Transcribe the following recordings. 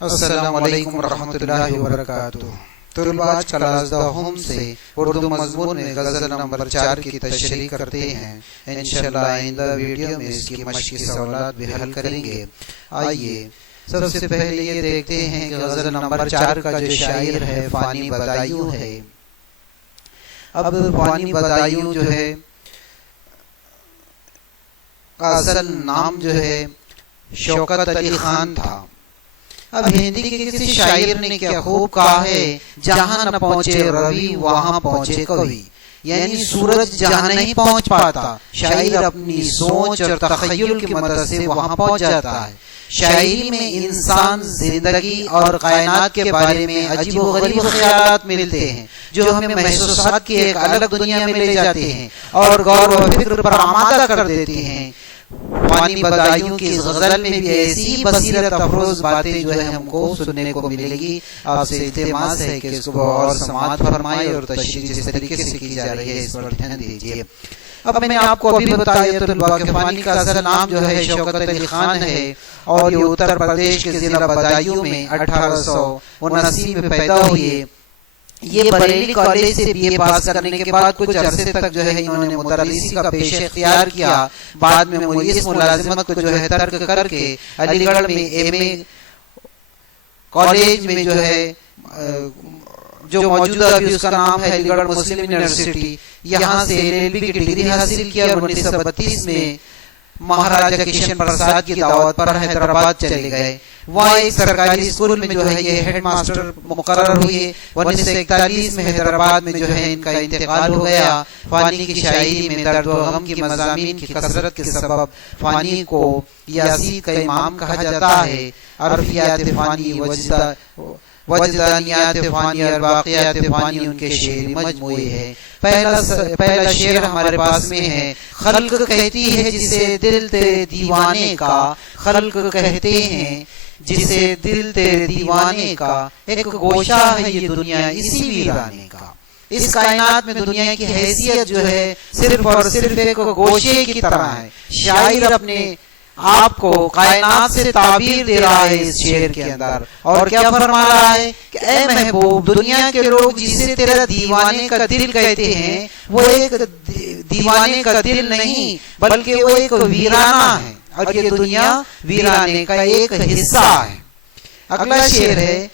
السلام علیکم ورحمۃ اللہ وبرکاتہ۔ طلباء آج کلاس ہوم سے اردو مضمون میں غزل نمبر 4 کی تشریح کرتے ہیں۔ انشاءاللہ آئندہ ویڈیو میں اس کی مشقی سوالات بھی حل کریں گے۔ آئیے سب سے پہلے یہ دیکھتے ہیں کہ غزل نمبر 4 کا جو شاعر ہے فانی بدایوں ہے۔ اب فانی بدایوں جو ہے کا اصل نام جو ہے شوکت علی خان تھا۔ اب ہندی کے کسی شاعر نے کیا خوب کہا ہے، جہاں نہ پہنچے روی وہاں پہنچے کوی، یعنی سورج جہاں نہیں پہنچ پاتا، شاعر اپنی سوچ اور تخیل کی مدد سے وہاں پہنچ جاتا ہے۔ شاعری میں انسان، زندگی اور کائنات کے بارے میں عجیب و غریب خیالات ملتے ہیں جو ہمیں محسوسات کی ایک الگ دنیا میں لے جاتے ہیں اور غور و فکر پر آمادہ کر دیتے ہیں۔ فانی بدایوں کی غزل میں بھی ایسی بصیرت افروز باتیں جو ہے ہم کو سننے کو ملے گی۔ آپ سے التماس ہے کہ اس کو اور سماعت فرمائے اور تشریح جس طریقے سے کی جا رہی ہے اس پر دھیان دیجیے۔ اب میں نے آپ کو ابھی بتایا طلباء کہ فانی کا اصل نام جو ہے شوکت علی خان ہے اور یہ اتر پردیش کے ضلع بدایوں میں 1879 میں پیدا ہوئے۔ یہ بریلی کالج سے بی اے پاس کرنے کے بعد کچھ عرصے تک جو ہے انہوں نے مدرسی کا پیشہ اختیار کیا۔ بعد میں اس ملازمت کو جو ہے ترک کر کے علی گڑھ میں ایم اے کالج میں جو ہے جو موجودہ ابھی اس کا نام ہے علی گڑھ مسلم یونیورسٹی، یہاں سے LLB کی ڈگری حاصل کیا اور 1932 میں مہاراجہ کشن پرساد کی دعوت پر حیدرآباد چلے گئے۔ وہاں ایک سرکاری اسکول میں جو ہے یہ ہیڈ ماسٹر مقرر ہوئے۔ 1941 میں حیدرآباد میں جو ہے ان کا انتقال ہو گیا۔ فانی کی شاعری میں درد و غم کی مضامین کی کثرت کے سبب فانی کو یاسین کا امام کہا جاتا ہے۔ عرفیات فانی، وجدانیات فانی اور باقیات فانی ان کے شعری مجموعے ہے۔ پہلا شعر ہمارے پاس میں ہے، خلق کہتی ہے جسے دل تیرے دیوانے کا، خلق کہتے ہیں جسے دل تیرے دیوانے کا، ایک گوشہ ہے یہ دنیا اسی ویرانے کا۔ اس کائنات میں دنیا کی حیثیت جو ہے صرف اور صرف ایک گوشے کی طرح ہے۔ شاعر اپنے آپ کو کائنات سے تعبیر دے رہا ہے اس شعر کے اندر، اور کیا فرما رہا ہے کہ اے محبوب، دنیا کے لوگ جسے تیرا دیوانے کا دل کہتے ہیں وہ ایک دیوانے کا دل نہیں بلکہ وہ ایک ویرانہ ہے، اور یہ دنیا ویرانے کا ایک حصہ ہے۔ اگلا شعر ہے،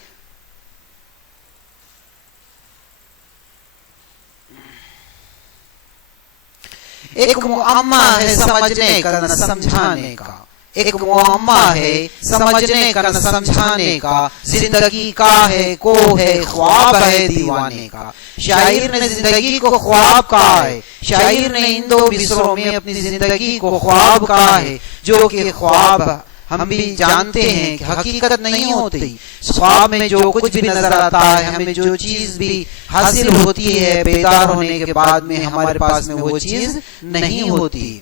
ایک معمہ ہے سمجھنے کا نہ سمجھانے کا، ایک معمہ ہے سمجھنے کا نہ سمجھانے کا، زندگی کا ہے کو ہے خواب ہے دیوانے کا۔ شاعر نے زندگی کو خواب کہا ہے، شاعر نے ان دو مصروں میں اپنی زندگی کو خواب کہا ہے، جو کہ خواب ہم بھی جانتے ہیں کہ حقیقت نہیں ہوتی۔ خواب میں جو کچھ بھی نظر آتا ہے، ہمیں جو چیز بھی حاصل ہوتی ہے، بیدار ہونے کے بعد میں ہمارے پاس میں وہ چیز نہیں ہوتی۔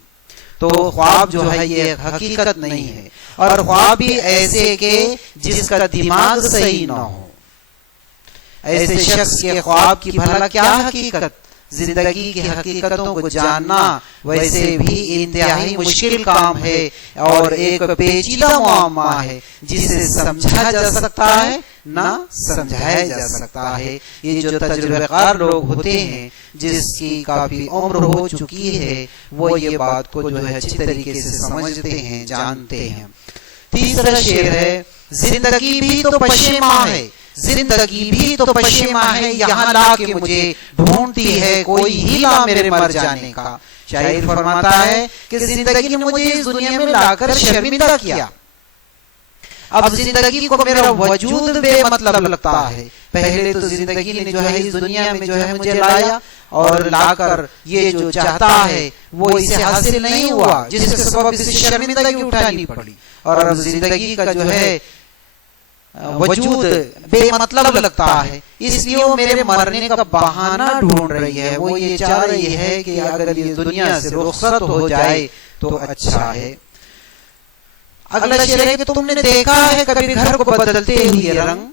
تو خواب جو ہے یہ حقیقت نہیں ہے، اور خواب بھی ایسے کہ جس کا دماغ صحیح نہ ہو، ایسے شخص کے خواب کی بھلا کیا حقیقت۔ زندگی کی حقیقتوں کو جاننا ویسے بھی انتہائی مشکل کام ہے اور ایک پیچیدہ معمہ ہے جسے سمجھا جا سکتا ہے نہ سمجھایا جا سکتا ہے۔ یہ جو تجربہ کار لوگ ہوتے ہیں، جس کی کافی عمر ہو چکی ہے، وہ یہ بات کو جو ہے اچھی طریقے سے سمجھتے ہیں، جانتے ہیں۔ تیسرا شعر ہے، زندگی بھی تو پشیماں ہے، زندگی بھی تو پشیماں ہے، یہاں لا کے مجھے ڈھونڈتی ہے کوئی ہیلا میرے مر جانے کا۔ شاعر فرماتا ہے کہ زندگی نے مجھے اس دنیا میں لا کر شرمندہ کیا، اب زندگی کو میرا وجود بے مطلب لگتا ہے۔ پہلے تو زندگی نے جو ہے اس دنیا میں جو ہے مجھے لایا اور لا کر یہ جو چاہتا ہے وہ اسے حاصل نہیں ہوا، جس کے سبب اسے شرمندگی اٹھانی پڑی، اور اب زندگی کا جو ہے وجود بے مطلب لگتا ہے، اس لیے وہ میرے مرنے کا بہانہ ڈھونڈ رہی ہے۔ وہ یہ چاہ رہی ہے کہ اگر یہ دنیا سے رخصت ہو جائے تو اچھا ہے۔ اگلا شعر ہے کہ تم نے دیکھا ہے کبھی گھر کو بدلتے ہوئے رنگ،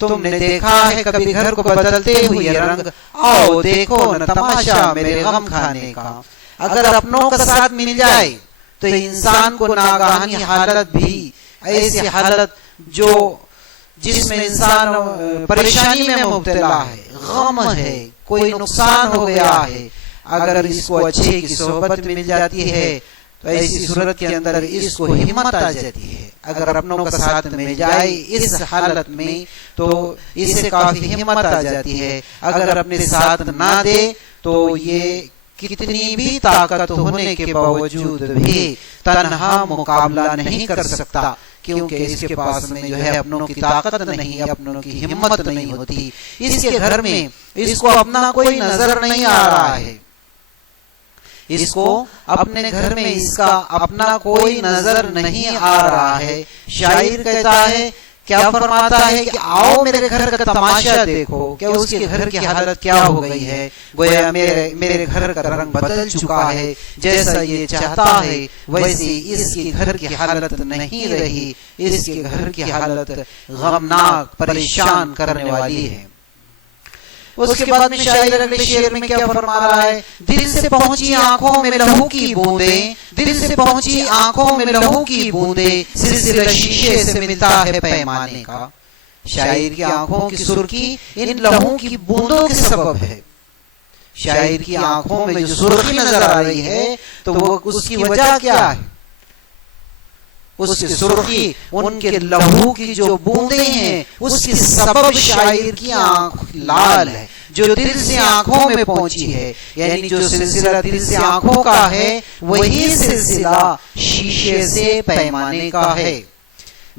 تم نے دیکھا ہے کبھی گھر کو بدلتے ہوئے رنگ، آؤ دیکھو نہ تماشا میرے غم کھانے کا۔ اگر اپنوں کا ساتھ مل جائے تو انسان کو ناگہانی حالت بھی ایسی حالت جو جس میں انسان پریشانی میں مبتلا ہے، غم ہے، کوئی نقصان ہو گیا ہے، اگر اس کو اچھے کی صحبت مل جاتی ہے تو ایسی صورت کے اندر اس کو ہمت آ جاتی ہے. اگر اپنوں کا ساتھ مل جائے اس حالت میں تو اس سے کافی ہمت آ جاتی ہے. اگر اپنے ساتھ نہ دے تو یہ کتنی بھی طاقت ہونے کے باوجود بھی تنہا مقابلہ نہیں کر سکتا، کیونکہ اس کے پاس میں جو ہے اپنوں کی طاقت نہیں، اپنوں کی ہمت نہیں ہوتی. اس کے گھر میں اس کو اپنا کوئی نظر نہیں آ رہا ہے، اس کو اپنے گھر میں اس کا اپنا کوئی نظر نہیں آ رہا ہے. شاعر کہتا ہے، کیا فرماتا ہے کہ آؤ میرے گھر کا تماشا دیکھو کہ اس کے گھر کی حالت کیا ہو گئی ہے. گویا میرے گھر کا رنگ بدل چکا ہے، جیسا یہ چاہتا ہے ویسی اس کے گھر کی حالت نہیں رہی. اس کے گھر کی حالت غمناک، پریشان کرنے والی ہے. اس کے بعد میں شاعر اگلے شعر میں کیا فرما رہا ہے؟ دل سے پہنچی آنکھوں میں لہو کی بوندیں، دل سے پہنچی آنکھوں میں لہو کی بوندیں، سلسلہ شیشے سے ملتا ہے پیمانے کا. شاعر کی آنکھوں کی سرخی ان لہو کی بوندوں کے سبب ہے. شاعر کی آنکھوں میں جو سرخی نظر آ رہی ہے تو وہ اس کی وجہ کیا ہے؟ اس کی سرخی ان کے لہو کی جو بوندیں ہیں اس کی سبب شاعر کی آنکھ لال ہے، جو دل سے آنکھوں میں پہنچی ہے. یعنی جو سلسلہ دل سے آنکھوں کا ہے وہی سلسلہ شیشے سے پیمانے کا ہے.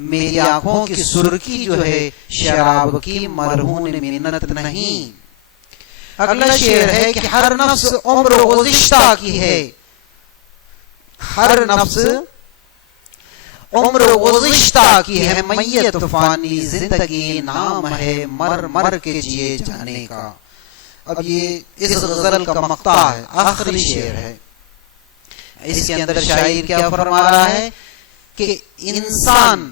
میری آنکھوں کی سرخی جو ہے شراب کی مرہون منت نہیں. اگلا شعر ہے کہ ہر نفس عمر گزشتہ کی ہے، ہر نفس عمر گزشتہ کی ہے، میت فانی زندگی نام ہے مر مر کے جیے جانے کا. اب یہ اس غزل کا مقطع ہے، آخری شعر ہے. اس کے اندر شاعر کیا فرما رہا ہے کہ انسان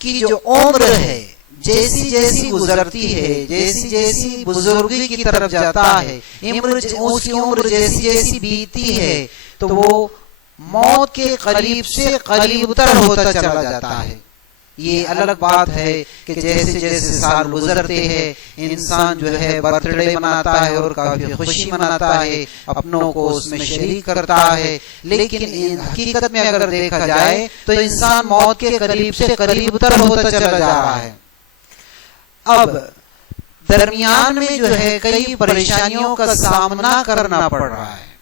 کی جو عمر ہے جیسی جیسی گزرتی ہے، جیسی جیسی بزرگی کی طرف جاتا ہے، اس کی عمر جیسی جیسی بیتی ہے تو وہ موت کے قریب سے قریب تر ہوتا چلا جاتا ہے. یہ الگ بات ہے کہ جیسے جیسے سال گزرتے ہیں انسان جو ہے برتھ ڈے مناتا ہے اور کافی خوشی مناتا ہے، اپنوں کو اس میں شریک کرتا ہے، لیکن حقیقت میں اگر دیکھا جائے تو انسان موت کے قریب سے قریب تر ہوتا چلا جا رہا ہے. اب درمیان میں جو ہے کئی پریشانیوں کا سامنا کرنا پڑ رہا ہے،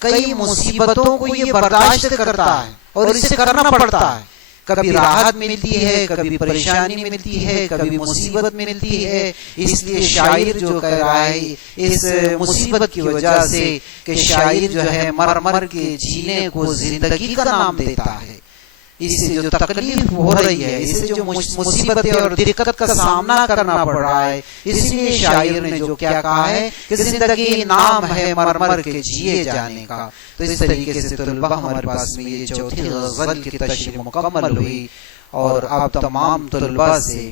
کئی مصیبتوں کو یہ برداشت کرتا ہے اور اسے کرنا پڑتا ہے. کبھی راحت ملتی ہے، کبھی پریشانی ملتی ہے، کبھی مصیبت ملتی ہے. اس لیے شاعر جو کہہ رہا ہے اس مصیبت کی وجہ سے کہ شاعر جو ہے مر مر کے جینے کو زندگی کا نام دیتا ہے. اس سے جو تکلیف ہو رہی ہے، اس سے جو مصیبتیں اور دقت کا سامنا کرنا پڑ رہا ہے، اس لیے شاعر نے جو کیا کہا ہے کہ زندگی نام ہے مر مر کے جیے جانے کا. تو اس طریقے سے طلبہ ہمارے پاس میں یہ چوتھی غزل کی تشریح مکمل ہوئی. اور آپ تمام طلبہ سے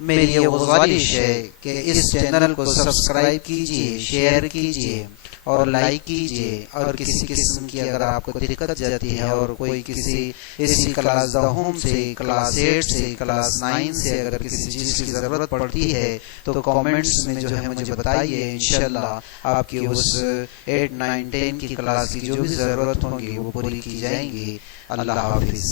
میری یہ گزارش ہے کہ اس چینل کو سبسکرائب کیجیے، شیئر کیجیے اور لائک کیجیے. اور کسی قسم کی اگر آپ کو دقت جاتی ہے اور کوئی کسی اسی کلاس ہوم سے، کلاس 8 سے، کلاس 9 سے اگر کسی چیز کی ضرورت پڑتی ہے تو کامنٹس میں جو ہے مجھے بتائیے. انشاءاللہ آپ کی اس 8، 9، 10 کی کلاس کی جو بھی ضرورت ہوگی وہ پوری کی جائیں گی. اللہ حافظ.